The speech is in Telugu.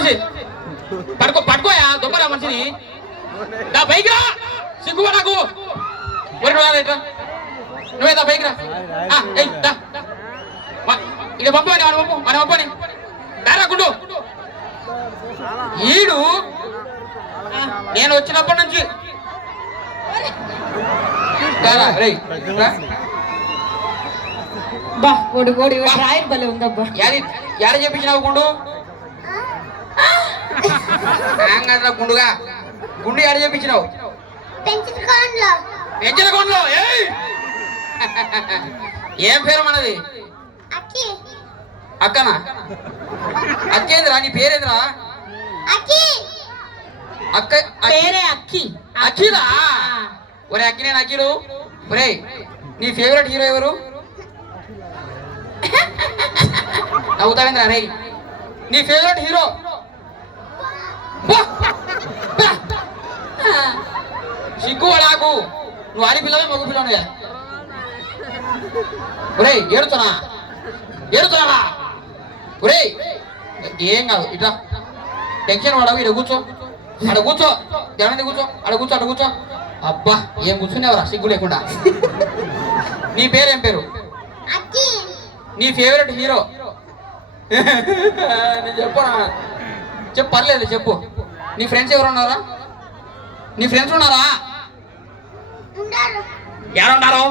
మనిషి పట్టుకోయా దొబ్బరా మనిషిని దా బైక్ రా సిగ్గుగా నాకు నువ్వేదా బైక్ రా ఇక పంపని మన పంపని దారా గుండు ఈడు నేను వచ్చినప్పటి నుంచి యాడ చెప్పించినావు గుండు గుండుగా గుండు యాడ చెప్పించినావు పెంచిన కొండలో ఏం పేరు మనది అక్కనా అక్కేంద్రా నీ పేరేంద్రా అక్క పేరే అక్కి అక్కిదా ఒరే అక్కి నేను అక్కిడు ఒరే నీ ఫేవరెట్ హీరో ఎవరు నవ్వుతావేంద్రా రే నీ ఫేవరెట్ హీరో సిగ్గు నాకు నువ్వు ఆడి పిల్లవే మగ పిల్లనే ఒరే ఏడుతున్నా ఒరే ఏం కాదు ఇట్లా టెన్షన్ పడవు ఇక్కడ కూర్చో జనం మీద కూర్చో అడ కూర్చో అబ్బా ఏం కూర్చునేవరా సిగ్గు లేకుండా నీ పేరేం పేరు నీ ఫేవరెట్ హీరో నేను చెప్పరా చెప్పు పర్లేదు చెప్పు నీ ఫ్రెండ్స్ ఎవరు ఉన్నారా నీ ఫ్రెండ్స్ ఉన్నారా ఎవరున్నారు